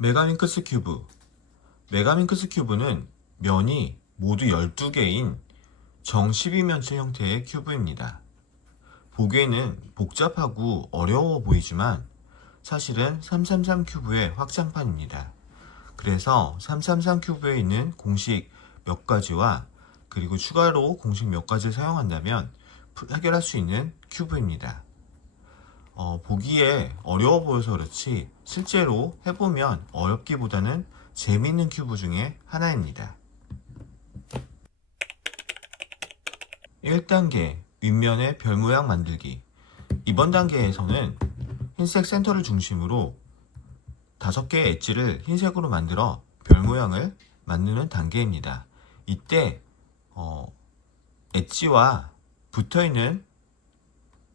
메가민크스 큐브. 메가민크스 큐브는 면이 모두 12개인 정 12면체 형태의 큐브입니다. 보기에는 복잡하고 어려워 보이지만 사실은 333 큐브의 확장판입니다. 그래서 333 큐브에 있는 공식 몇 가지와 그리고 추가로 공식 몇 가지를 사용한다면 해결할 수 있는 큐브입니다. 보기에 어려워 보여서 그렇지 실제로 해보면 어렵기보다는 재미있는 큐브 중에 하나입니다. 1단계 윗면의 별 모양 만들기. 이번 단계에서는 흰색 센터를 중심으로 5개의 엣지를 흰색으로 만들어 별 모양을 만드는 단계입니다. 이때 엣지와 붙어있는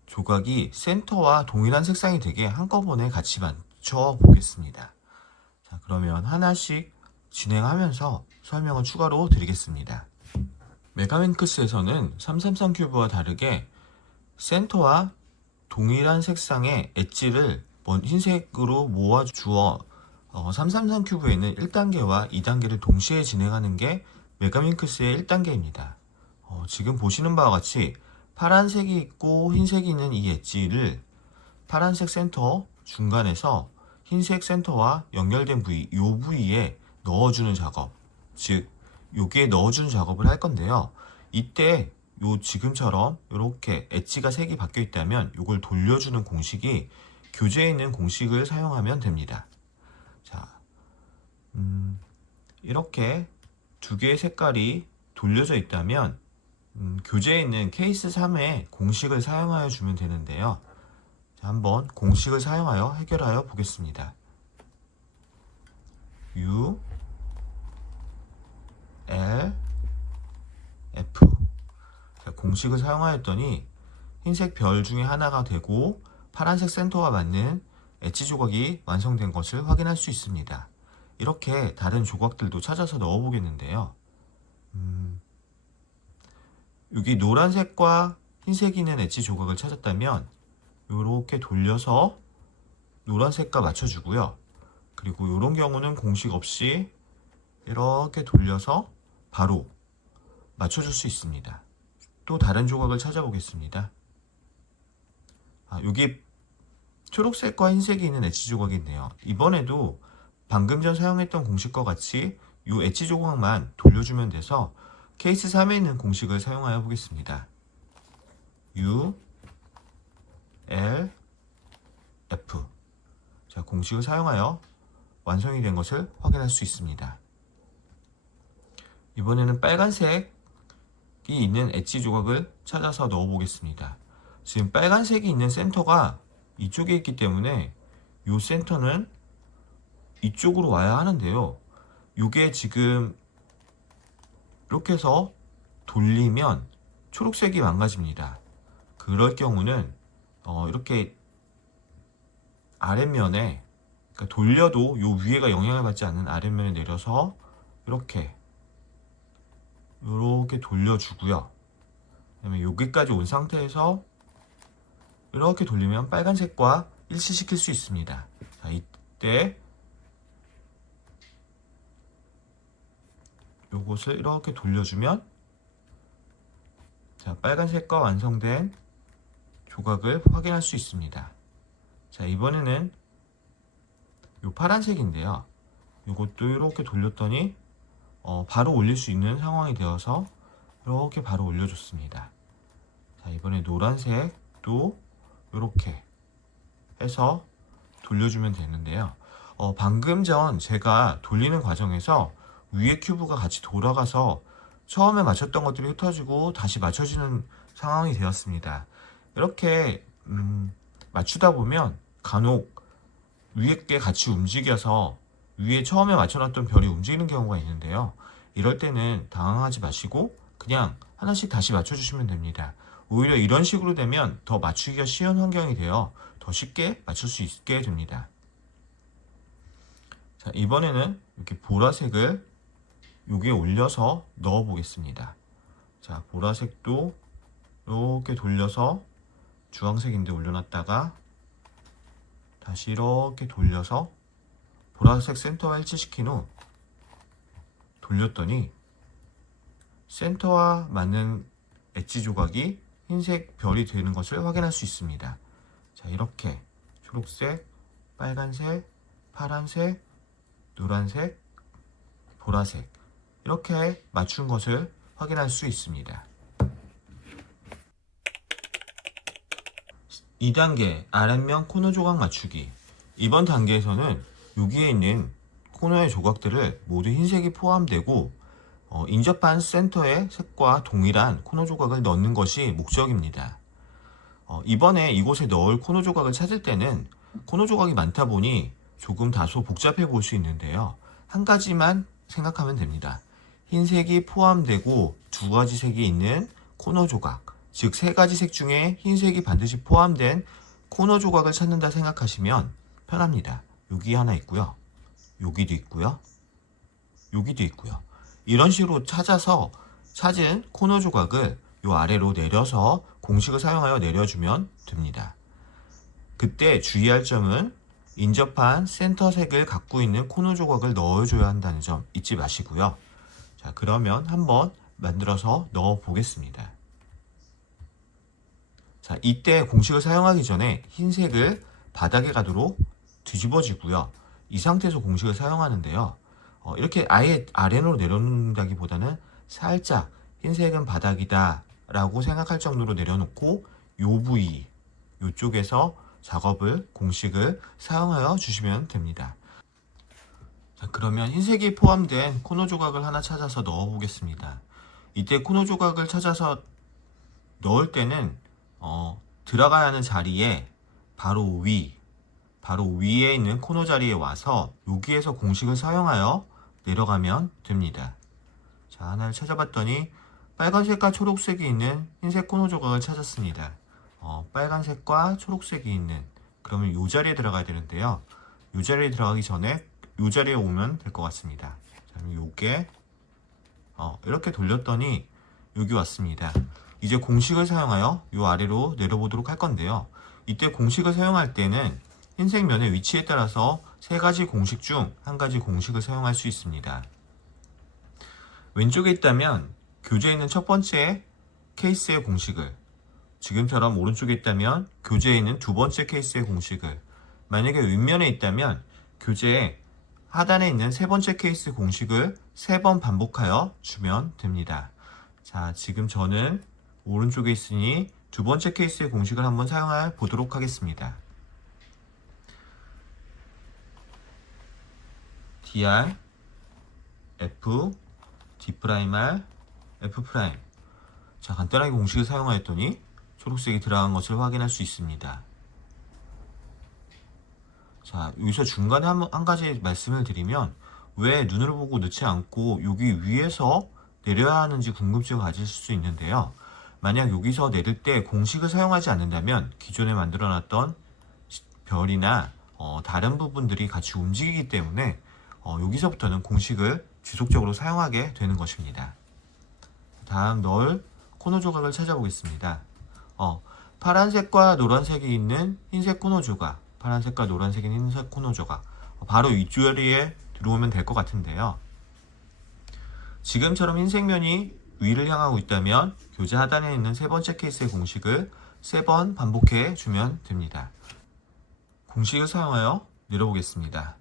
조각이 센터와 동일한 색상이 되게 한꺼번에 같이 맞춰 보겠습니다. 자, 그러면 하나씩 진행하면서 설명을 추가로 드리겠습니다. 메가민크스에서는 333 큐브와 다르게 센터와 동일한 색상의 엣지를 흰색으로 모아주어 333 큐브에 있는 1단계와 2단계를 동시에 진행하는 게 메가민크스의 1단계입니다. 지금 보시는 바와 같이 파란색이 있고 흰색이 있는 이 엣지를 파란색 센터 중간에서 흰색 센터와 연결된 부위, 이 부위에 넣어주는 작업, 즉 여기에 넣어주는 작업을 할 건데요. 이때 지금처럼 이렇게 엣지가 색이 바뀌어 있다면 이걸 돌려주는 공식이 교재에 있는 공식을 사용하면 됩니다. 자, 이렇게 두 개의 색깔이 돌려져 있다면 교재에 있는 케이스 3의 공식을 사용하여 주면 되는데요. 자, 한번 공식을 사용하여 해결하여 보겠습니다. U, L, F. 자, 공식을 사용하였더니 흰색 별 중에 하나가 되고 파란색 센터와 맞는 엣지 조각이 완성된 것을 확인할 수 있습니다. 이렇게 다른 조각들도 찾아서 넣어 보겠는데요. 여기 노란색과 흰색이 있는 엣지 조각을 찾았다면 이렇게 돌려서 노란색과 맞춰주고요. 그리고 이런 경우는 공식 없이 이렇게 돌려서 바로 맞춰줄 수 있습니다. 또 다른 조각을 찾아보겠습니다. 여기 초록색과 흰색이 있는 엣지 조각이 있네요. 이번에도 방금 전 사용했던 공식과 같이 이 엣지 조각만 돌려주면 돼서 케이스 3에 있는 공식을 사용하여 보겠습니다. U, L, F. 자, 공식을 사용하여 완성이 된 것을 확인할 수 있습니다. 이번에는 빨간색이 있는 엣지 조각을 찾아서 넣어 보겠습니다. 지금 빨간색이 있는 센터가 이쪽에 있기 때문에 이 센터는 이쪽으로 와야 하는데요. 이게 지금 이렇게 해서 돌리면 초록색이 망가집니다. 그럴 경우는 이렇게 아랫면에, 그러니까 돌려도 이 위에가 영향을 받지 않는 아랫면에 내려서 이렇게 돌려주고요. 그다음에 여기까지 온 상태에서 이렇게 돌리면 빨간색과 일치시킬 수 있습니다. 자, 이때 요것을 이렇게 돌려주면 자, 빨간색과 완성된 조각을 확인할 수 있습니다. 자, 이번에는 요 파란색인데요. 요것도 이렇게 돌렸더니 바로 올릴 수 있는 상황이 되어서 이렇게 바로 올려줬습니다. 자, 이번에 노란색도 이렇게 해서 돌려주면 되는데요. 방금 전 제가 돌리는 과정에서 위에 큐브가 같이 돌아가서 처음에 맞췄던 것들이 흩어지고 다시 맞춰지는 상황이 되었습니다. 이렇게 맞추다 보면 간혹 위에 게 같이 움직여서 위에 처음에 맞춰놨던 별이 움직이는 경우가 있는데요. 이럴 때는 당황하지 마시고 그냥 하나씩 다시 맞춰주시면 됩니다. 오히려 이런 식으로 되면 더 맞추기가 쉬운 환경이 되어 더 쉽게 맞출 수 있게 됩니다. 자, 이번에는 이렇게 보라색을 여기에 올려서 넣어 보겠습니다. 자, 보라색도 이렇게 돌려서 주황색인데 올려놨다가 다시 이렇게 돌려서 보라색 센터와 일치시킨 후 돌렸더니 센터와 맞는 엣지 조각이 흰색 별이 되는 것을 확인할 수 있습니다. 자, 이렇게 초록색, 빨간색, 파란색, 노란색, 보라색 이렇게 맞춘 것을 확인할 수 있습니다. 2단계 아랫면 코너 조각 맞추기. 이번 단계에서는 여기에 있는 코너의 조각들을 모두 흰색이 포함되고 인접한 센터의 색과 동일한 코너 조각을 넣는 것이 목적입니다. 이번에 이곳에 넣을 코너 조각을 찾을 때는 코너 조각이 많다 보니 조금 다소 복잡해 보일 수 있는데요. 한 가지만 생각하면 됩니다. 흰색이 포함되고 두 가지 색이 있는 코너 조각, 즉 세 가지 색 중에 흰색이 반드시 포함된 코너 조각을 찾는다 생각하시면 편합니다. 여기 하나 있고요. 여기도 있고요. 여기도 있고요. 이런 식으로 찾아서 찾은 코너 조각을 요 아래로 내려서 공식을 사용하여 내려주면 됩니다. 그때 주의할 점은 인접한 센터색을 갖고 있는 코너 조각을 넣어줘야 한다는 점 잊지 마시고요. 자, 그러면 한번 만들어서 넣어 보겠습니다. 자, 이때 공식을 사용하기 전에 흰색을 바닥에 가도록 뒤집어지고요. 이 상태에서 공식을 사용하는데요. 이렇게 아예 아래로 내려놓는다기보다는 살짝 흰색은 바닥이다 라고 생각할 정도로 내려놓고 요 부위, 요쪽에서 작업을, 공식을 사용하여 주시면 됩니다. 자, 그러면 흰색이 포함된 코너 조각을 하나 찾아서 넣어 보겠습니다. 이때 코너 조각을 찾아서 넣을 때는 들어가야 하는 자리에 바로 위에 있는 코너 자리에 와서 여기에서 공식을 사용하여 내려가면 됩니다. 자, 하나를 찾아봤더니 빨간색과 초록색이 있는 흰색 코너 조각을 찾았습니다. 빨간색과 초록색이 있는, 그러면 이 자리에 들어가야 되는데요. 이 자리에 들어가기 전에 이 자리에 오면 될 것 같습니다. 자, 그럼 요게 이렇게 돌렸더니 여기 왔습니다. 이제 공식을 사용하여 이 아래로 내려보도록 할 건데요. 이때 공식을 사용할 때는 흰색 면의 위치에 따라서 세 가지 공식 중 한 가지 공식을 사용할 수 있습니다. 왼쪽에 있다면 교재에 있는 첫 번째 케이스의 공식을, 지금처럼 오른쪽에 있다면 교재에 있는 두 번째 케이스의 공식을, 만약에 윗면에 있다면 교재의 하단에 있는 세 번째 케이스 공식을 3번 반복하여 주면 됩니다. 자, 지금 저는 오른쪽에 있으니 두 번째 케이스의 공식을 한번 사용해 보도록 하겠습니다. dr, f, d'r, f'. 자, 간단하게 공식을 사용하였더니 초록색이 들어간 것을 확인할 수 있습니다. 자, 여기서 중간에 한 가지 말씀을 드리면 왜 눈을 보고 넣지 않고 여기 위에서 내려야 하는지 궁금증을 가질 수 있는데요. 만약 여기서 내릴 때 공식을 사용하지 않는다면 기존에 만들어놨던 별이나 다른 부분들이 같이 움직이기 때문에 여기서부터는 공식을 지속적으로 사용하게 되는 것입니다. 다음 넣을 코너 조각을 찾아보겠습니다. 파란색과 노란색이 있는 흰색 코너 조각, 파란색과 노란색인 흰색 코너 조각, 바로 이 자리에 들어오면 될 것 같은데요. 지금처럼 흰색 면이 위를 향하고 있다면 교재 하단에 있는 세 번째 케이스의 공식을 3번 반복해 주면 됩니다. 공식을 사용하여 내려보겠습니다.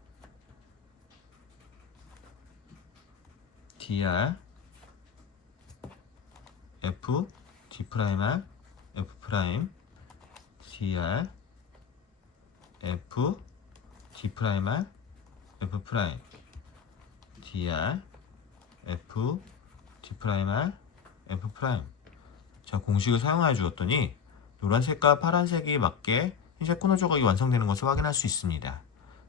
dr, f, d'r, f', dr, f, d'r, f', dr, f, d'r, f'. 자, 공식을 사용하여 주었더니 노란색과 파란색이 맞게 흰색 코너 조각이 완성되는 것을 확인할 수 있습니다.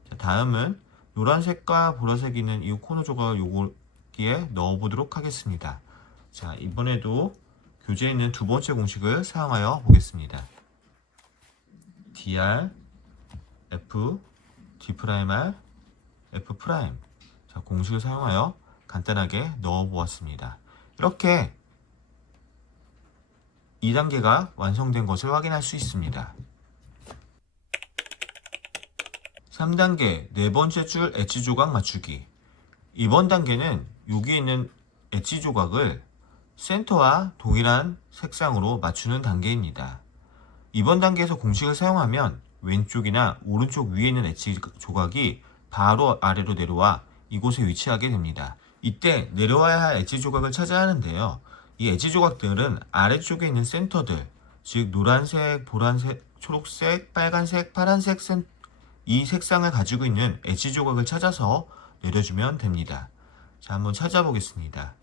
자, 다음은 노란색과 보라색이 있는 이 코너 조각을 여기에 넣어보도록 하겠습니다. 자, 이번에도 교재에 있는 두 번째 공식을 사용하여 보겠습니다. dr, f, d'r, f'. 자, 공식을 사용하여 간단하게 넣어 보았습니다. 이렇게 2단계가 완성된 것을 확인할 수 있습니다. 3단계 네 번째 줄 엣지 조각 맞추기. 이번 단계는 여기 있는 엣지 조각을 센터와 동일한 색상으로 맞추는 단계입니다. 이번 단계에서 공식을 사용하면 왼쪽이나 오른쪽 위에 있는 엣지 조각이 바로 아래로 내려와 이곳에 위치하게 됩니다. 이때 내려와야 할 엣지 조각을 찾아야 하는데요. 이 엣지 조각들은 아래쪽에 있는 센터들, 즉 노란색, 보라색, 초록색, 빨간색, 파란색 이 색상을 가지고 있는 엣지 조각을 찾아서 내려주면 됩니다. 자, 한번 찾아보겠습니다.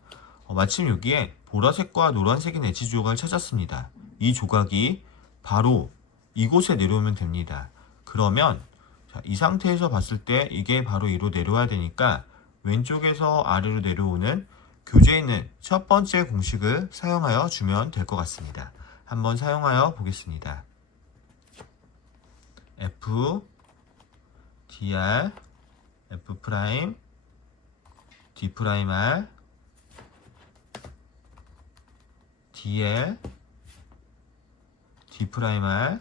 마침 여기에 보라색과 노란색인 엣지 조각을 찾았습니다. 이 조각이 바로 이곳에 내려오면 됩니다. 그러면 자, 이 상태에서 봤을 때 이게 바로 위로 내려와야 되니까 왼쪽에서 아래로 내려오는 교재에 있는 첫 번째 공식을 사용하여 주면 될 것 같습니다. 한번 사용하여 보겠습니다. F, dr, F 프라임, D 프라임 R, dl, D 프라임 R,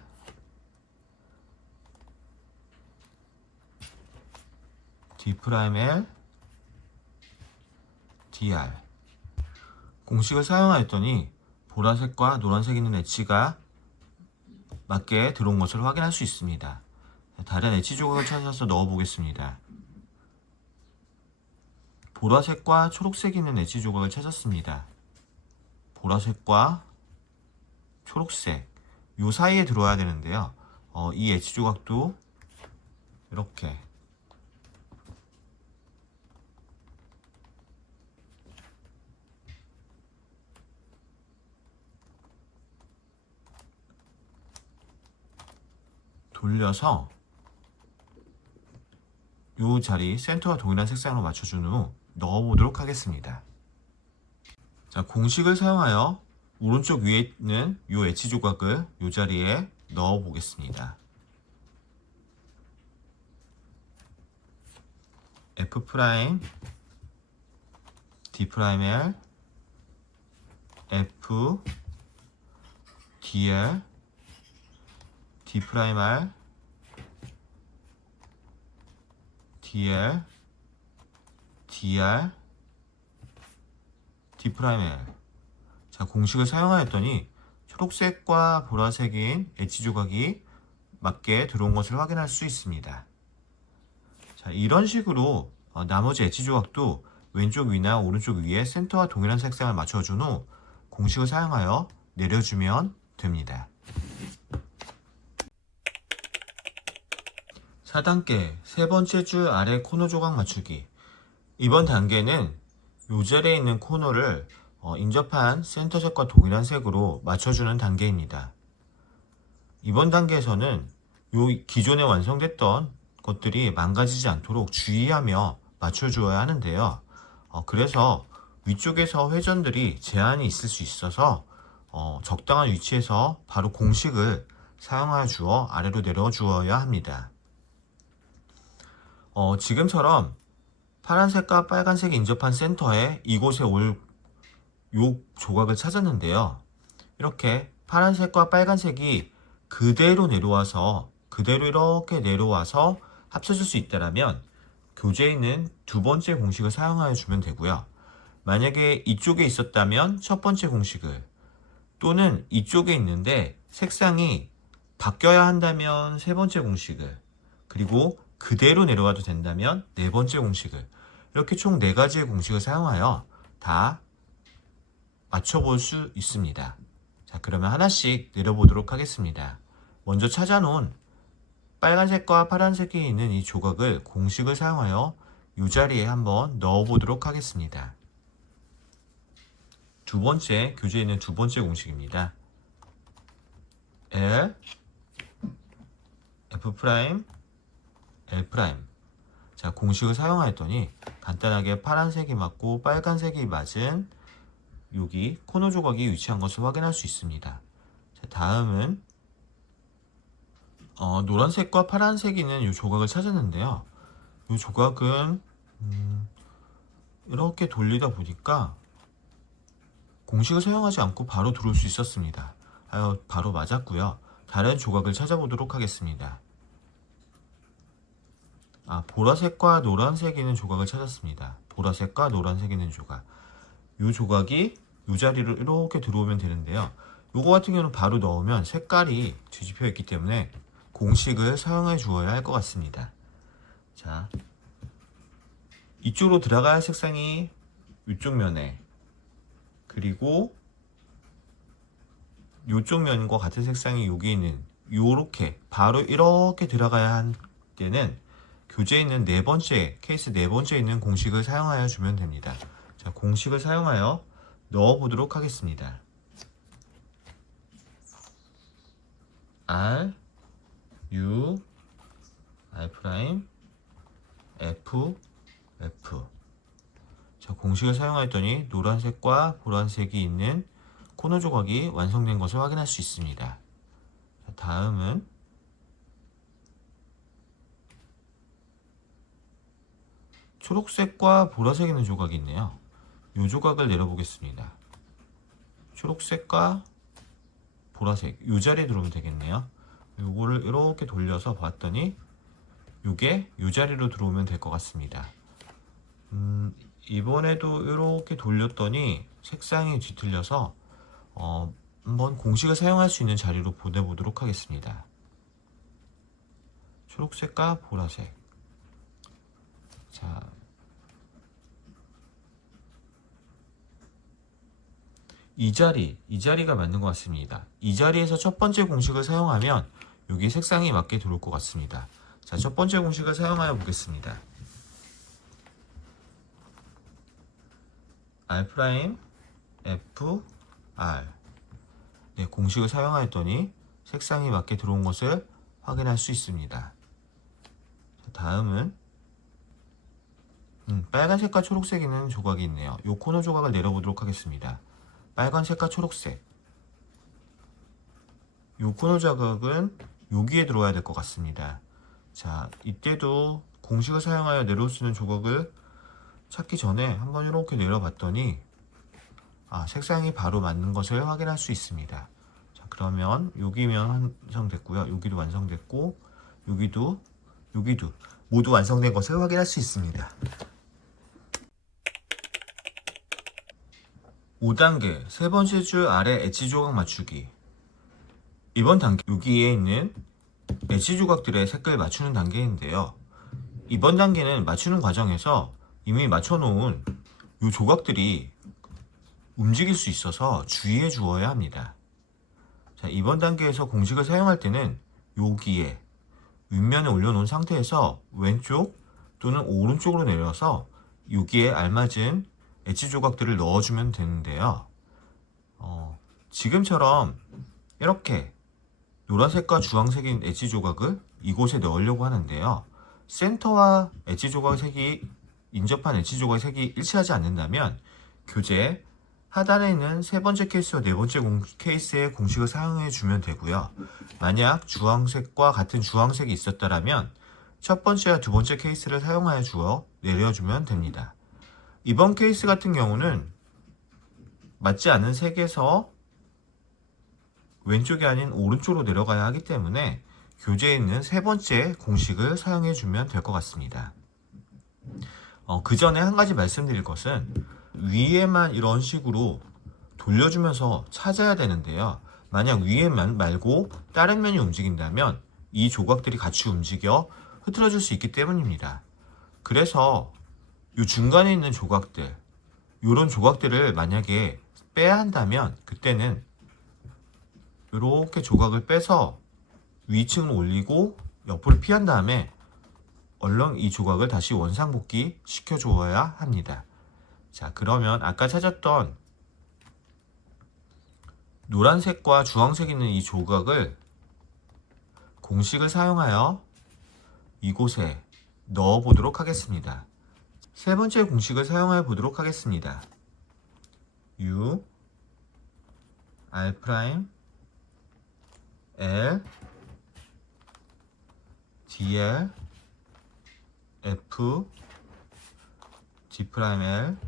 D 프라임 L, dr. 공식을 사용하였더니 보라색과 노란색 있는 엣지가 맞게 들어온 것을 확인할 수 있습니다. 다른 엣지 조각을 찾아서 넣어 보겠습니다. 보라색과 초록색 있는 엣지 조각을 찾았습니다. 보라색과 초록색 요 사이에 들어와야 되는데요. 이 엣지 조각도 이렇게 돌려서 이 자리 센터와 동일한 색상으로 맞춰준 후 넣어보도록 하겠습니다. 자, 공식을 사용하여 오른쪽 위에 있는 이 엣지 조각을 이 자리에 넣어 보겠습니다. F 프라임, D 프라임 L, F, dl, D 프라임 R, dl, dr, D 프라임 L. 자, 공식을 사용하였더니 초록색과 보라색인 엣지 조각이 맞게 들어온 것을 확인할 수 있습니다. 자, 이런 식으로 나머지 엣지 조각도 왼쪽 위나 오른쪽 위에 센터와 동일한 색상을 맞춰준 후 공식을 사용하여 내려주면 됩니다. 4단계 세 번째 줄 아래 코너 조각 맞추기. 이번 단계는 이 자리에 있는 코너를 인접한 센터색과 동일한 색으로 맞춰주는 단계입니다. 이번 단계에서는 이 기존에 완성됐던 것들이 망가지지 않도록 주의하며 맞춰주어야 하는데요. 그래서 위쪽에서 회전들이 제한이 있을 수 있어서 적당한 위치에서 바로 공식을 사용하여 주어 아래로 내려 주어야 합니다. 지금처럼 파란색과 빨간색이 인접한 센터에 이곳에 올 요 조각을 찾았는데요. 이렇게 파란색과 빨간색이 그대로 내려와서 그대로 이렇게 내려와서 합쳐질 수 있다면 교재에 있는 두 번째 공식을 사용하여 주면 되고요. 만약에 이쪽에 있었다면 첫 번째 공식을, 또는 이쪽에 있는데 색상이 바뀌어야 한다면 세 번째 공식을, 그리고 그대로 내려와도 된다면 네 번째 공식을, 이렇게 총 네 가지의 공식을 사용하여 다 맞춰볼 수 있습니다. 자, 그러면 하나씩 내려보도록 하겠습니다. 먼저 찾아놓은 빨간색과 파란색이 있는 이 조각을 공식을 사용하여 이 자리에 한번 넣어보도록 하겠습니다. 두 번째, 교재에 있는 두 번째 공식입니다. L, F 프라임, L 프라임. 자, 공식을 사용하였더니 간단하게 파란색이 맞고 빨간색이 맞은 여기 코너 조각이 위치한 것을 확인할 수 있습니다. 자, 다음은 노란색과 파란색이 있는 이 조각을 찾았는데요. 이 조각은 이렇게 돌리다 보니까 공식을 사용하지 않고 바로 들어올 수 있었습니다. 바로 맞았고요. 다른 조각을 찾아보도록 하겠습니다. 보라색과 노란색이 있는 조각을 찾았습니다. 보라색과 노란색이 있는 조각. 이 조각이 이 자리로 이렇게 들어오면 되는데요. 요거 같은 경우는 바로 넣으면 색깔이 뒤집혀 있기 때문에 공식을 사용해 주어야 할 것 같습니다. 자, 이쪽으로 들어가야 할 색상이 이쪽 면에, 그리고 이쪽 면과 같은 색상이 여기 있는 요렇게 바로 이렇게 들어가야 할 때는 교재에 있는 네 번째 케이스 네 번째 있는 공식을 사용하여 주면 됩니다. 자, 공식을 사용하여 넣어 보도록 하겠습니다. R U R 프라임 F F. 자, 공식을 사용하였더니 노란색과 보라색이 있는 코너 조각이 완성된 것을 확인할 수 있습니다. 자, 다음은 초록색과 보라색이 있는 조각이 있네요. 이 조각을 내려보겠습니다. 초록색과 보라색 이 자리에 들어오면 되겠네요. 요거를 이렇게 돌려서 봤더니 요게 이 자리로 들어오면 될 것 같습니다. 이번에도 이렇게 돌렸더니 색상이 뒤틀려서 한번 공식을 사용할 수 있는 자리로 보내보도록 하겠습니다. 초록색과 보라색. 자, 이 자리가 맞는 것 같습니다. 이 자리에서 첫 번째 공식을 사용하면 여기 색상이 맞게 들어올 것 같습니다. 자, 첫 번째 공식을 사용하여 보겠습니다. R 프라임 F R. 네, 공식을 사용하였더니 색상이 맞게 들어온 것을 확인할 수 있습니다. 자, 다음은 빨간색과 초록색이 있는 조각이 있네요. 이 코너 조각을 내려보도록 하겠습니다. 빨간색과 초록색. 이 코너 조각은 여기에 들어와야 될 것 같습니다. 자, 이때도 공식을 사용하여 내려올 수 있는 조각을 찾기 전에 한번 이렇게 내려봤더니 색상이 바로 맞는 것을 확인할 수 있습니다. 자, 그러면 여기면 완성됐고요. 여기도 완성됐고 여기도 모두 완성된 것을 확인할 수 있습니다. 5단계 세 번째 줄 아래 엣지 조각 맞추기. 이번 단계 여기에 있는 엣지 조각들의 색을 맞추는 단계인데요. 이번 단계는 맞추는 과정에서 이미 맞춰놓은 이 조각들이 움직일 수 있어서 주의해 주어야 합니다. 자, 이번 단계에서 공식을 사용할 때는 여기에 윗면에 올려놓은 상태에서 왼쪽 또는 오른쪽으로 내려서 여기에 알맞은 엣지 조각들을 넣어주면 되는데요. 지금처럼 이렇게 노란색과 주황색인 엣지 조각을 이곳에 넣으려고 하는데요. 센터와 엣지 조각 색이 인접한 엣지 조각 색이 일치하지 않는다면 교재 하단에 있는 세 번째 케이스와 네 번째 케이스의 공식을 사용해 주면 되고요. 만약 주황색과 같은 주황색이 있었다면 첫 번째와 두 번째 케이스를 사용하여 주어 내려주면 됩니다. 이번 케이스 같은 경우는 맞지 않은 색에서 왼쪽이 아닌 오른쪽으로 내려가야 하기 때문에 교재에 있는 세 번째 공식을 사용해 주면 될 것 같습니다. 그 전에 한 가지 말씀드릴 것은 위에만 이런 식으로 돌려주면서 찾아야 되는데요. 만약 위에만 말고 다른 면이 움직인다면 이 조각들이 같이 움직여 흐트러질 수 있기 때문입니다. 그래서 이 중간에 있는 조각들, 이런 조각들을 만약에 빼야 한다면 그때는 이렇게 조각을 빼서 위층을 올리고 옆으로 피한 다음에 얼른 이 조각을 다시 원상복귀 시켜주어야 합니다. 자, 그러면 아까 찾았던 노란색과 주황색 있는 이 조각을 공식을 사용하여 이곳에 넣어 보도록 하겠습니다. 세 번째 공식을 사용해 보도록 하겠습니다. U R 프라임 L DL F G 프라임 L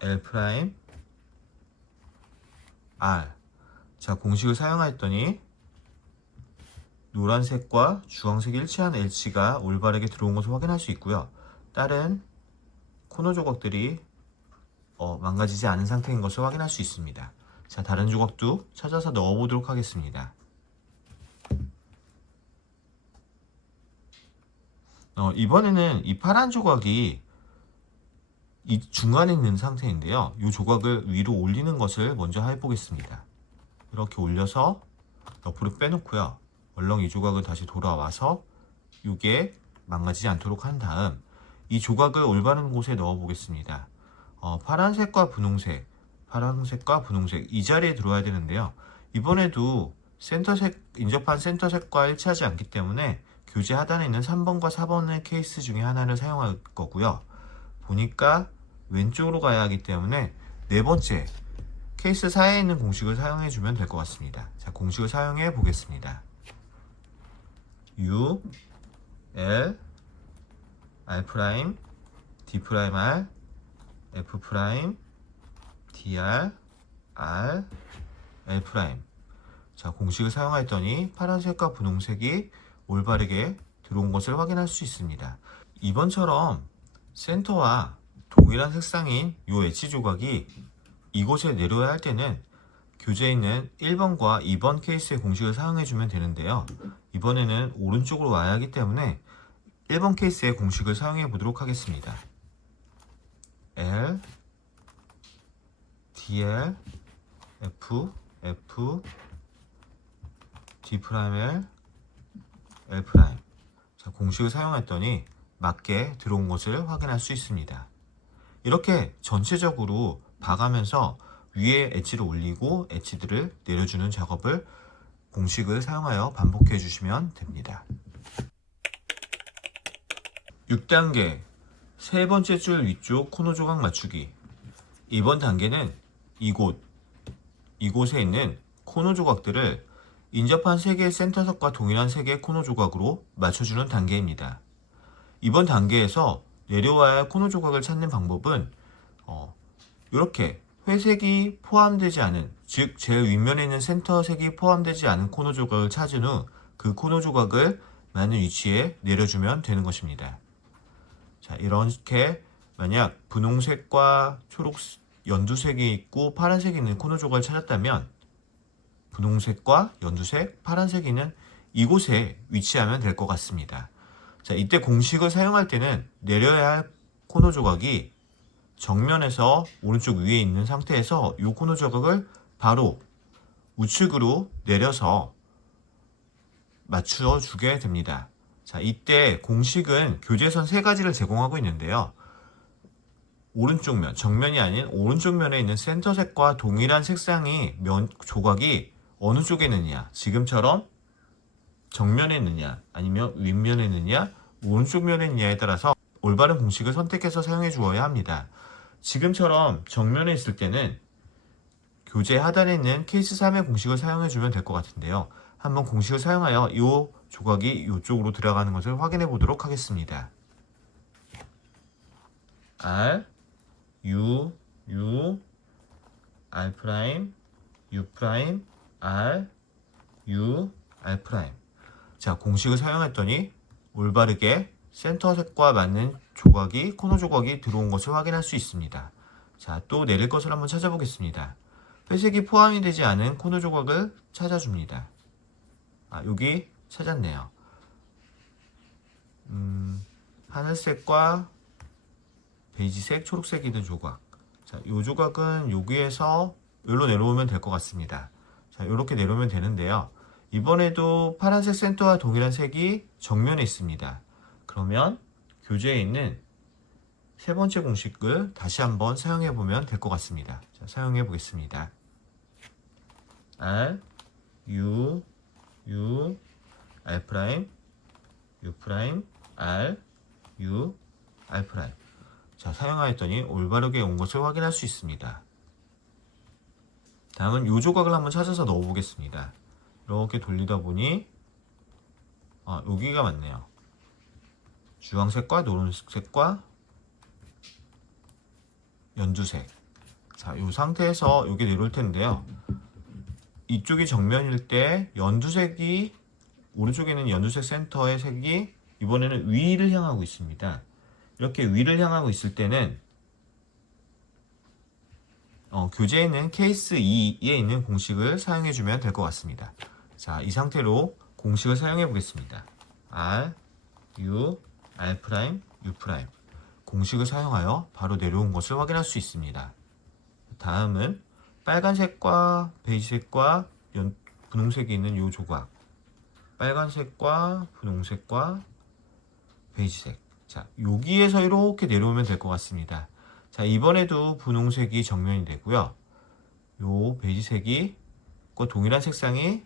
L 프라임 R. 자, 공식을 사용하였더니 노란색과 주황색이 일치하는 엣지가 올바르게 들어온 것을 확인할 수 있고요. 다른 코너 조각들이 망가지지 않은 상태인 것을 확인할 수 있습니다. 자, 다른 조각도 찾아서 넣어보도록 하겠습니다. 이번에는 이 파란 조각이 이 중간에 있는 상태인데요. 이 조각을 위로 올리는 것을 먼저 해보겠습니다. 이렇게 올려서 옆으로 빼놓고요. 얼렁 이 조각을 다시 돌아와서 이게 망가지지 않도록 한 다음 이 조각을 올바른 곳에 넣어 보겠습니다. 파란색과 분홍색, 파란색과 분홍색 이 자리에 들어와야 되는데요. 이번에도 센터색, 인접한 센터색과 일치하지 않기 때문에 교재 하단에 있는 3번과 4번의 케이스 중에 하나를 사용할 거고요. 보니까 왼쪽으로 가야 하기 때문에 네 번째 케이스 4에 있는 공식을 사용해 주면 될 것 같습니다. 자, 공식을 사용해 보겠습니다. U, L, R 프라임, D 프라임 R, F 프라임, DR, R, L 프라임. 자, 공식을 사용했더니 파란색과 분홍색이 올바르게 들어온 것을 확인할 수 있습니다. 이번처럼 센터와 동일한 색상인 이 엣지 조각이 이곳에 내려야 할 때는 교재에 있는 1번과 2번 케이스의 공식을 사용해주면 되는데요. 이번에는 오른쪽으로 와야 하기 때문에 1번 케이스의 공식을 사용해 보도록 하겠습니다. L, DL, F, F, D 프라임 L, L 프라임. 자, 공식을 사용했더니 맞게 들어온 것을 확인할 수 있습니다. 이렇게 전체적으로 봐가면서 위에 엣지를 올리고 엣지들을 내려주는 작업을 공식을 사용하여 반복해 주시면 됩니다. 6단계 세 번째 줄 위쪽 코너 조각 맞추기. 이번 단계는 이곳에 있는 코너 조각들을 인접한 3개의 센터석과 동일한 3개의 코너 조각으로 맞춰주는 단계입니다. 이번 단계에서 내려와야 할 코너 조각을 찾는 방법은 이렇게 회색이 포함되지 않은, 즉 제일 윗면에 있는 센터색이 포함되지 않은 코너 조각을 찾은 후 그 코너 조각을 맞는 위치에 내려주면 되는 것입니다. 자, 이렇게 만약 분홍색과 초록, 연두색이 있고 파란색이 있는 코너 조각을 찾았다면 분홍색과 연두색, 파란색이 있는 이곳에 위치하면 될 것 같습니다. 자, 이때 공식을 사용할 때는 내려야 할 코너 조각이 정면에서 오른쪽 위에 있는 상태에서 이 코너 조각을 바로 우측으로 내려서 맞추어 주게 됩니다. 자, 이때 공식은 교재선 3가지를 제공하고 있는데요. 오른쪽 면, 정면이 아닌 오른쪽 면에 있는 센터색과 동일한 색상이 조각이 어느 쪽에 있느냐, 지금처럼 정면에 있느냐 아니면 윗면에 있느냐 오른쪽 면에 있느냐에 따라서 올바른 공식을 선택해서 사용해 주어야 합니다. 지금처럼 정면에 있을 때는 교재 하단에 있는 케이스 3의 공식을 사용해 주면 될 것 같은데요. 한번 공식을 사용하여 이 조각이 이쪽으로 들어가는 것을 확인해 보도록 하겠습니다. R, U, U, R 프라임, U 프라임, R, U, R 프라임. 자, 공식을 사용했더니 올바르게 센터색과 맞는 조각이, 코너 조각이 들어온 것을 확인할 수 있습니다. 자, 또 내릴 것을 한번 찾아보겠습니다. 회색이 포함이 되지 않은 코너 조각을 찾아줍니다. 여기 찾았네요. 하늘색과 베이지색, 초록색이 있는 조각. 자, 이 조각은 여기에서 여기로 내려오면 될 것 같습니다. 자, 이렇게 내려오면 되는데요. 이번에도 파란색 센터와 동일한 색이 정면에 있습니다. 그러면 교재에 있는 세 번째 공식을 다시 한번 사용해 보면 될 것 같습니다. 자, 사용해 보겠습니다. R, U, U, R 프라임, U 프라임, R, U, R 프라임. 자, 사용하였더니 올바르게 온 것을 확인할 수 있습니다. 다음은 이 조각을 한번 찾아서 넣어 보겠습니다. 이렇게 돌리다 보니 여기가 맞네요. 주황색과 노란색과 연두색. 자, 이 상태에서 여기 내려올 텐데요. 이쪽이 정면일 때 연두색이 오른쪽에 있는 연두색 센터의 색이 이번에는 위를 향하고 있습니다. 이렇게 위를 향하고 있을 때는 교재에 있는 케이스 2에 있는 공식을 사용해 주면 될 것 같습니다. 자, 이 상태로 공식을 사용해 보겠습니다. R, U, R', U'. 공식을 사용하여 바로 내려온 것을 확인할 수 있습니다. 다음은 빨간색과 베이지색과 분홍색이 있는 이 조각. 빨간색과 분홍색과 베이지색. 자, 여기에서 이렇게 내려오면 될 것 같습니다. 자, 이번에도 분홍색이 정면이 되고요. 요 베이지색이 그 동일한 색상이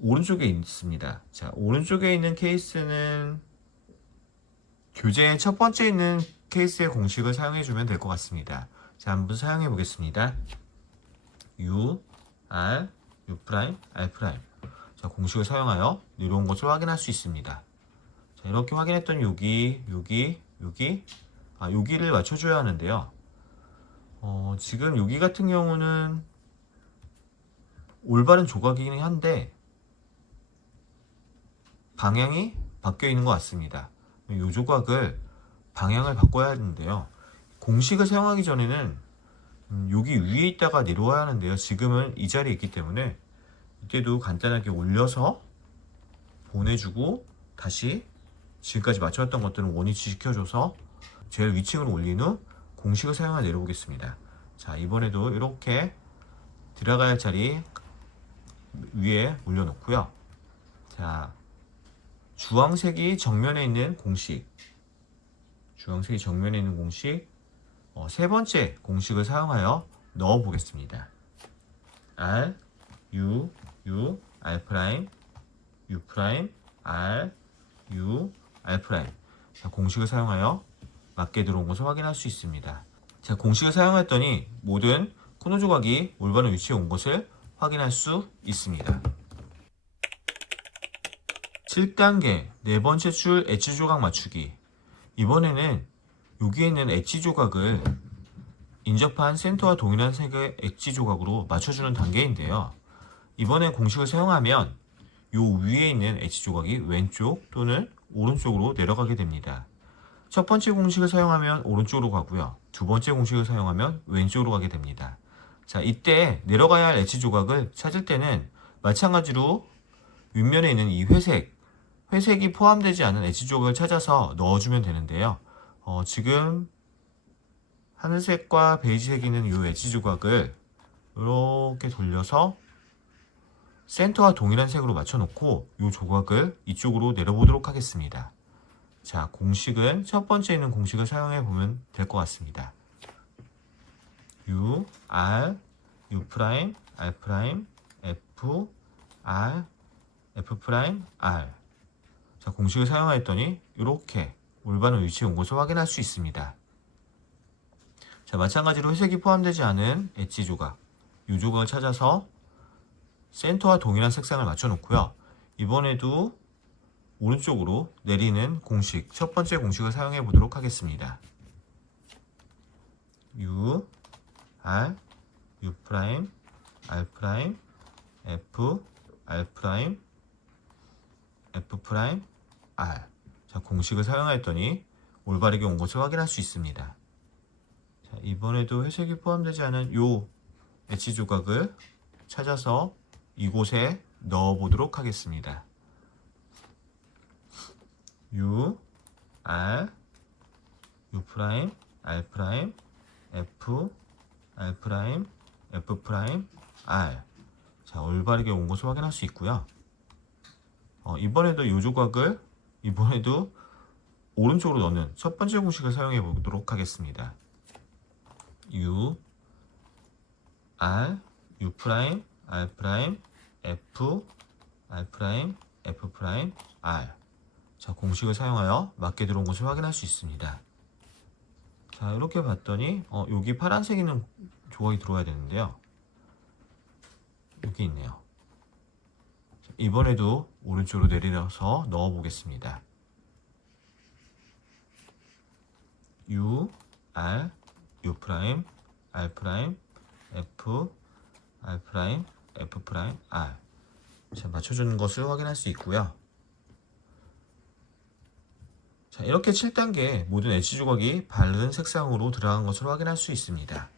오른쪽에 있습니다. 자, 오른쪽에 있는 케이스는 교재의 첫 번째 있는 케이스의 공식을 사용해 주면 될 것 같습니다. 자, 한번 사용해 보겠습니다. U, R, U', R'. 자, 공식을 사용하여 내려온 것을 확인할 수 있습니다. 자, 이렇게 확인했던 여기를 맞춰줘야 하는데요. 지금 여기 같은 경우는 올바른 조각이긴 한데 방향이 바뀌어 있는 것 같습니다. 이 조각을 방향을 바꿔야 하는데요. 공식을 사용하기 전에는 여기 위에 있다가 내려와야 하는데요. 지금은 이 자리에 있기 때문에 이때도 간단하게 올려서 보내주고 다시 지금까지 맞춰왔던 것들은 원위치 시켜줘서 제일 위층으로 올린 후 공식을 사용하여 내려보겠습니다. 자, 이번에도 이렇게 들어가야 할 자리 위에 올려놓고요. 자, 주황색이 정면에 있는 공식, 세 번째 공식을 사용하여 넣어 보겠습니다. R, U, R', U', R, U, R'. 자, 공식을 사용하여 맞게 들어온 것을 확인할 수 있습니다. 자, 공식을 사용했더니 모든 코너 조각이 올바른 위치에 온 것을 확인할 수 있습니다. 7단계 네 번째 줄 엣지 조각 맞추기. 이번에는 여기에 있는 엣지 조각을 인접한 센터와 동일한 색의 엣지 조각으로 맞춰주는 단계인데요. 이번에 공식을 사용하면 요 위에 있는 엣지 조각이 왼쪽 또는 오른쪽으로 내려가게 됩니다. 첫 번째 공식을 사용하면 오른쪽으로 가고요. 두 번째 공식을 사용하면 왼쪽으로 가게 됩니다. 자, 이때 내려가야 할 엣지 조각을 찾을 때는 마찬가지로 윗면에 있는 이 회색이 포함되지 않은 엣지 조각을 찾아서 넣어주면 되는데요. 지금 하늘색과 베이지색이 있는 이 엣지 조각을 이렇게 돌려서 센터와 동일한 색으로 맞춰놓고 이 조각을 이쪽으로 내려보도록 하겠습니다. 자, 공식은 첫 번째 있는 공식을 사용해 보면 될 것 같습니다. U, R, U', R', F, R, F', R. 자, 공식을 사용하였더니 이렇게 올바른 위치에 온 것을 확인할 수 있습니다. 자, 마찬가지로 회색이 포함되지 않은 엣지 조각, 이 조각을 찾아서 센터와 동일한 색상을 맞춰 놓고요. 이번에도 오른쪽으로 내리는 공식, 첫 번째 공식을 사용해 보도록 하겠습니다. U, R, U', R', F, R', F', R. 자, 공식을 사용하였더니 올바르게 온 것을 확인할 수 있습니다. 자, 이번에도 회색이 포함되지 않은 요 엣지 조각을 찾아서 이곳에 넣어 보도록 하겠습니다. U, R, U', R', F, R', F', R. 자, 올바르게 온 것을 확인할 수 있고요. 이번에도 이 조각을 오른쪽으로 넣는 첫 번째 공식을 사용해 보도록 하겠습니다. U, R, U', R', F, R', F', R. 자, 공식을 사용하여 맞게 들어온 것을 확인할 수 있습니다. 자, 이렇게 봤더니 여기 파란색 있는 조각이 들어와야 되는데요. 여기 있네요. 자, 이번에도 오른쪽으로 내려서 넣어 보겠습니다. U, R, U', R', F, R', F', R. 자, 맞춰주는 것을 확인할 수 있고요. 자, 이렇게 7단계 모든 엣지 조각이 바른 색상으로 들어간 것을 확인할 수 있습니다.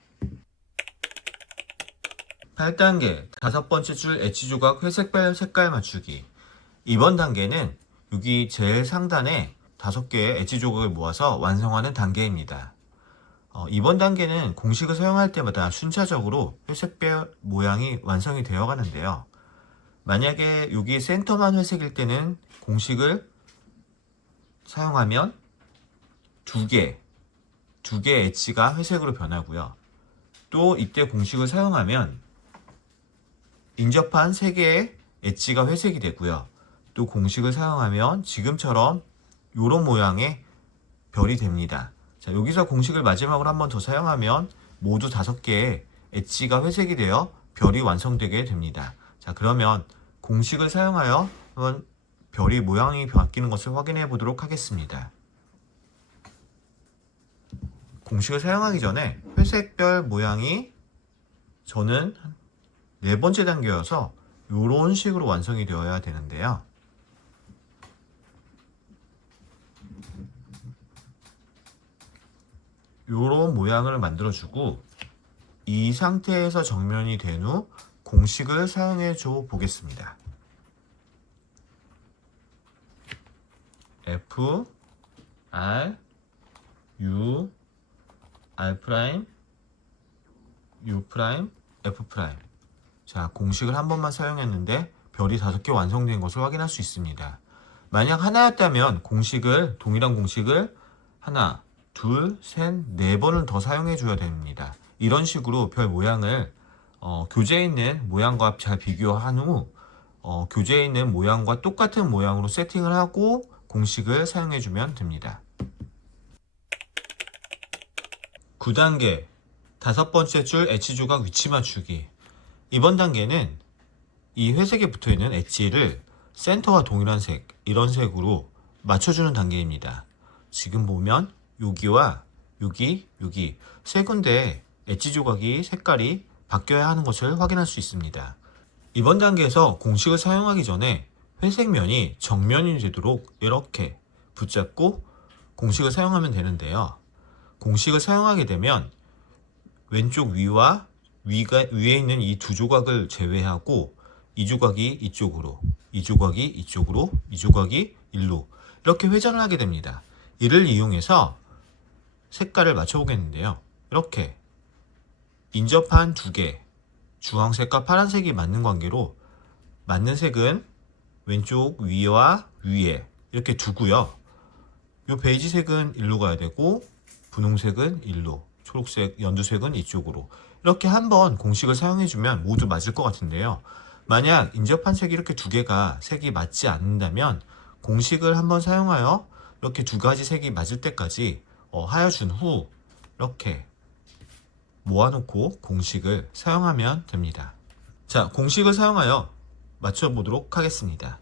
8단계 다섯 번째 줄 엣지 조각 회색별 색깔 맞추기. 이번 단계는 여기 제일 상단에 5개의 엣지 조각을 모아서 완성하는 단계입니다. 이번 단계는 공식을 사용할 때마다 순차적으로 회색별 모양이 완성이 되어 가는데요. 만약에 여기 센터만 회색일 때는 공식을 사용하면 두 개의 엣지가 회색으로 변하고요. 또 이때 공식을 사용하면 인접한 3개의 엣지가 회색이 되고요. 또 공식을 사용하면 지금처럼 이런 모양의 별이 됩니다. 자, 여기서 공식을 마지막으로 한 번 더 사용하면 모두 5개의 엣지가 회색이 되어 별이 완성되게 됩니다. 자, 그러면 공식을 사용하여 한번 별이 모양이 바뀌는 것을 확인해 보도록 하겠습니다. 공식을 사용하기 전에 회색별 모양이 저는 4번째 단계여서 이런 식으로 완성이 되어야 되는데요. 이런 모양을 만들어주고 이 상태에서 정면이 된 후 공식을 사용해 줘 보겠습니다. F, R, U, R 프라임, U 프라임, F 프라임. 자, 공식을 한 번만 사용했는데 별이 5개 완성된 것을 확인할 수 있습니다. 만약 하나였다면 동일한 공식을 하나, 둘, 셋, 4번을 더 사용해 줘야 됩니다. 이런 식으로 별 모양을 교재에 있는 모양과 잘 비교한 후 교재에 있는 모양과 똑같은 모양으로 세팅을 하고 공식을 사용해 주면 됩니다. 9단계 5번째 줄 엣지 조각 위치 맞추기. 이번 단계는 이 회색에 붙어있는 엣지를 센터와 동일한 색, 이런 색으로 맞춰주는 단계입니다. 지금 보면 여기와 여기 세 군데 엣지 조각이 색깔이 바뀌어야 하는 것을 확인할 수 있습니다. 이번 단계에서 공식을 사용하기 전에 회색 면이 정면이 되도록 이렇게 붙잡고 공식을 사용하면 되는데요. 공식을 사용하게 되면 왼쪽 위와 위에 있는 이 두 조각을 제외하고 이 조각이 이쪽으로, 이 조각이 이쪽으로, 이 조각이 일로 이렇게 회전을 하게 됩니다. 이를 이용해서 색깔을 맞춰보겠는데요. 이렇게 인접한 2개, 주황색과 파란색이 맞는 관계로 맞는 색은 왼쪽 위와 위에 이렇게 두고요. 이 베이지색은 일로 가야 되고 분홍색은 일로, 초록색, 연두색은 이쪽으로 이렇게 한번 공식을 사용해주면 모두 맞을 것 같은데요. 만약 인접한 색이 이렇게 2개가 색이 맞지 않는다면 공식을 한번 사용하여 이렇게 2가지 색이 맞을 때까지 하여준 후 이렇게 모아놓고 공식을 사용하면 됩니다. 자, 공식을 사용하여 맞춰보도록 하겠습니다.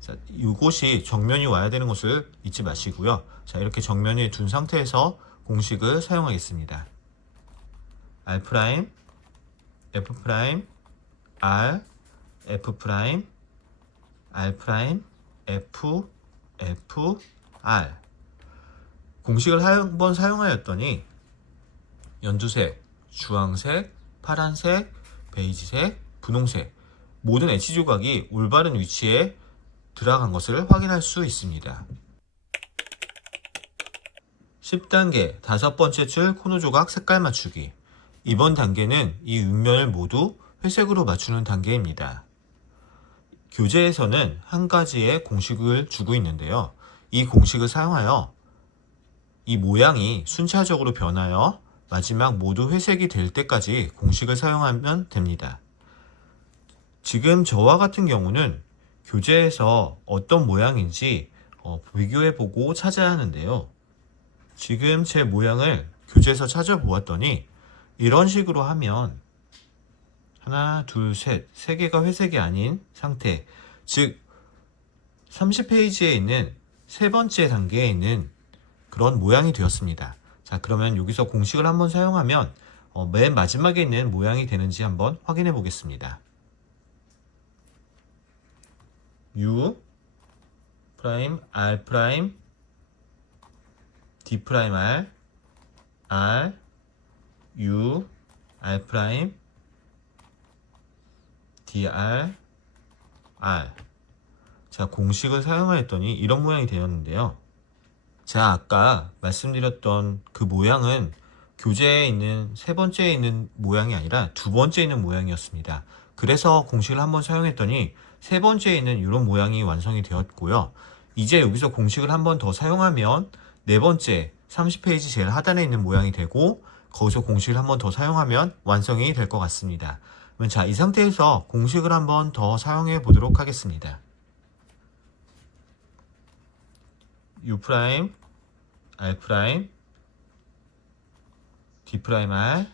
자, 이곳이 정면이 와야 되는 것을 잊지 마시고요. 자, 이렇게 정면에 둔 상태에서 공식을 사용하겠습니다. R 프라임, F 프라임, R, F 프라임, R 프라임, F, F, R. 공식을 한번 사용하였더니 연두색, 주황색, 파란색, 베이지색, 분홍색 모든 엣지 조각이 올바른 위치에 들어간 것을 확인할 수 있습니다. 10단계 5번째 줄 코너 조각 색깔 맞추기. 이번 단계는 이 윗면을 모두 회색으로 맞추는 단계입니다. 교재에서는 한 가지의 공식을 주고 있는데요. 이 공식을 사용하여 이 모양이 순차적으로 변하여 마지막 모두 회색이 될 때까지 공식을 사용하면 됩니다. 지금 저와 같은 경우는 교재에서 어떤 모양인지 비교해보고 찾아야 하는데요. 지금 제 모양을 교재에서 찾아보았더니 이런 식으로 하면 하나, 둘, 셋, 3개가 회색이 아닌 상태, 즉 30페이지에 있는 3번째 단계에 있는 그런 모양이 되었습니다. 자, 그러면 여기서 공식을 한번 사용하면 맨 마지막에 있는 모양이 되는지 한번 확인해 보겠습니다. U 프라임 R 프라임 D 프라임 R U R 프라임 DR R. 자, 공식을 사용하였더니 이런 모양이 되었는데요. 자, 아까 말씀드렸던 그 모양은 교재에 있는 세 번째에 있는 모양이 아니라 두 번째에 있는 모양이었습니다. 그래서 공식을 한번 사용했더니 세 번째에 있는 이런 모양이 완성이 되었고요. 이제 여기서 공식을 한번 더 사용하면 네 번째 30페이지 제일 하단에 있는 모양이 되고, 거기서 공식을 한번 더 사용하면 완성이 될 것 같습니다. 그러면 자, 이 상태에서 공식을 한번 더 사용해 보도록 하겠습니다. U 프라임 R 프라임 D 프라임 R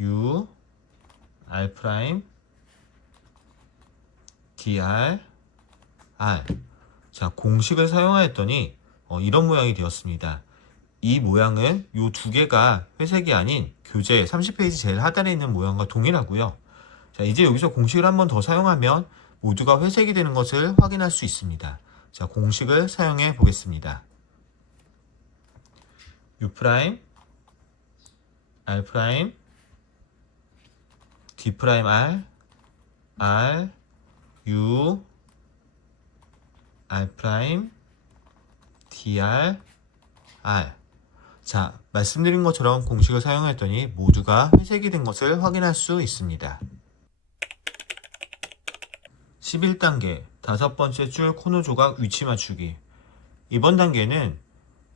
U R 프라임 DR R. 자, 공식을 사용하였더니 이런 모양이 되었습니다. 이 모양은 이 두 개가 회색이 아닌 교재 30페이지 제일 하단에 있는 모양과 동일하고요. 자, 이제 여기서 공식을 한번 더 사용하면 모두가 회색이 되는 것을 확인할 수 있습니다. 자, 공식을 사용해 보겠습니다. U 프라임 R 프라임 D 프라임 R U R 프라임 DR R. 자, 말씀드린 것처럼 공식을 사용했더니 모두가 회색이 된 것을 확인할 수 있습니다. 11단계 다섯 번째 줄 코너 조각 위치 맞추기. 이번 단계는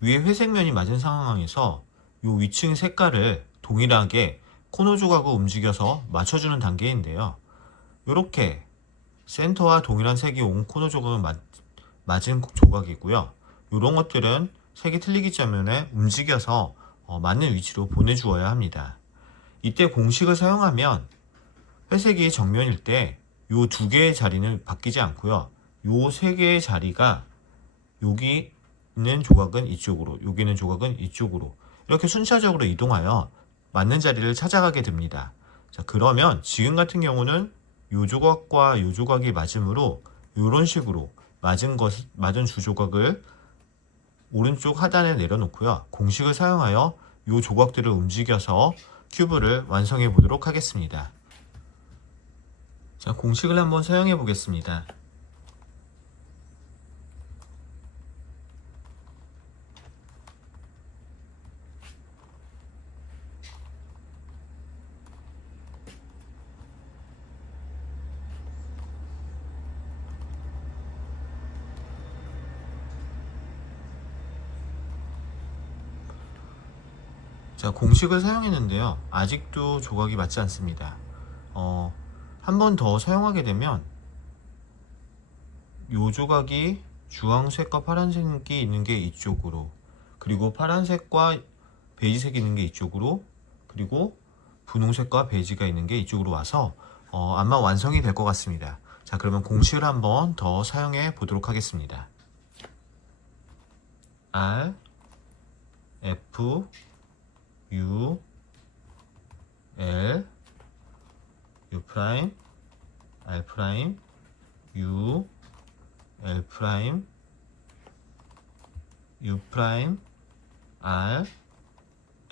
위에 회색면이 맞은 상황에서 이 위층 색깔을 동일하게 코너 조각으로 움직여서 맞춰주는 단계인데요. 이렇게 센터와 동일한 색이 온 코너 조각은 맞은 조각이고요. 이런 것들은 색이 틀리기 때문에 움직여서 맞는 위치로 보내주어야 합니다. 이때 공식을 사용하면 회색이 정면일 때 이 두 개의 자리는 바뀌지 않고요. 이 세 개의 자리가 여기 있는 조각은 이쪽으로, 여기 있는 조각은 이쪽으로 이렇게 순차적으로 이동하여 맞는 자리를 찾아가게 됩니다. 자, 그러면 지금 같은 경우는 이 조각과 이 조각이 맞으므로 이런 식으로 맞은 주 조각을 오른쪽 하단에 내려놓고요. 공식을 사용하여 이 조각들을 움직여서 큐브를 완성해 보도록 하겠습니다. 자, 공식을 한번 사용해 보겠습니다. 자, 공식을 사용했는데요. 아직도 조각이 맞지 않습니다. 한 번 더 사용하게 되면 이 조각이 주황색과 파란색이 있는 게 이쪽으로, 그리고 파란색과 베이지색이 있는 게 이쪽으로, 그리고 분홍색과 베이지가 있는 게 이쪽으로 와서 아마 완성이 될 것 같습니다. 자, 그러면 공식을 한 번 더 사용해 보도록 하겠습니다. R F U L U 프라임 R 프라임 U L 프라임 U 프라임 R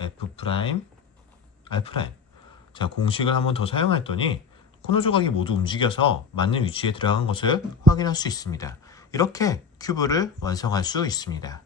F 프라임 R 프라임. 자, 공식을 한번 더 사용했더니 코너 조각이 모두 움직여서 맞는 위치에 들어간 것을 확인할 수 있습니다. 이렇게 큐브를 완성할 수 있습니다.